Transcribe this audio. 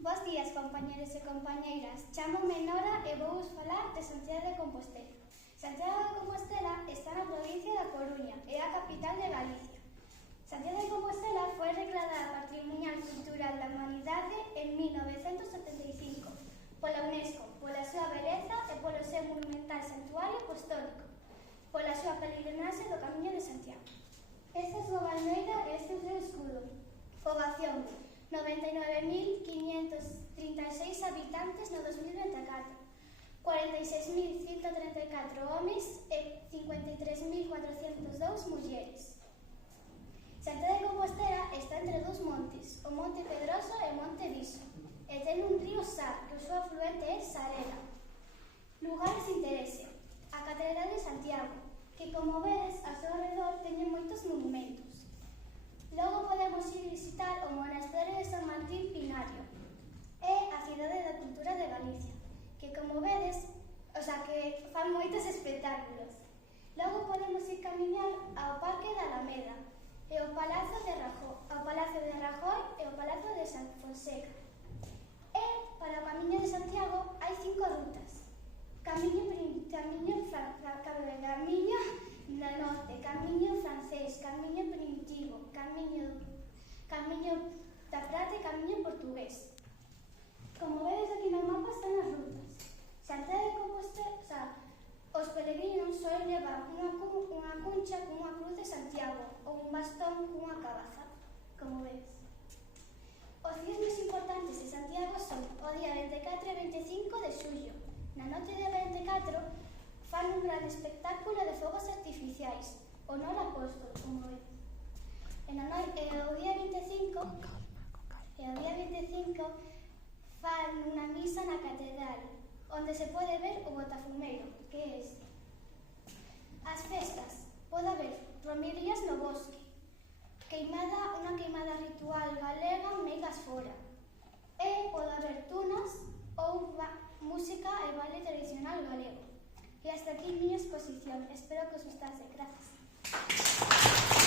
Bos días, compañeros e compañeiras. Chámome Nora e vou vos falar de Santiago de Compostela. Santiago de Compostela está na provincia da Coruña e é a capital de Galicia. Santiago de Compostela foi declarada Patrimonial Cultural da Humanidade en 1975 pola UNESCO, pola súa beleza e polo seu monumental santuario apostólico, pola súa peregrinaxe do Camiño de Santiago. Esta é a súa bandeira e este é o seu escudo. Poboación: 99.536 habitantes no 2024, 46.134 homes e 53.402 mulleres. Santiago de Compostela está entre dous montes, o Monte Pedroso e o Monte Viso, e ten un río Sar, que o seu afluente é Sarela. Lugares de interese: a Catedral de Santiago, que, como vedes, a seu alrededor teñen moitos monumentos. Logo podemos ir visitar o Monasterio de San Martín Pinario e a Cidade da Cultura de Galicia, que, como vedes, que fan moitos espectáculos. Logo podemos ir camiñar ao Parque da Alameda e ao Palacio de Rajoy e ao Palacio de San Fonseca. E para o Camiño de Santiago hai 5 rutas: Camiño Norte, Camiño Francés, Camiño Primitivo, Camiño da Prata e Camiño Portugués. Como vedes aquí no mapa están as rutas. Santiago de Compostela, os peregrinos soen levar unha cuncha cunha cruz de Santiago ou un bastón cunha cabaza, como vedes. Os días máis importantes de Santiago son o día 24 e 25 de xullo. Na noite de 24 fan un gran espectáculo de fogos artificiais, o Nor Apóstol, como vedes. E o día 25 fan unha misa na catedral, onde se pode ver o botafumeiro, que é este. As festas: pode haber romerías no bosque, unha queimada ritual galega meigas fora, e pode haber tunas ou música e baile tradicional galego. E hasta aquí a miña exposición. Espero que os gustase. Grazas.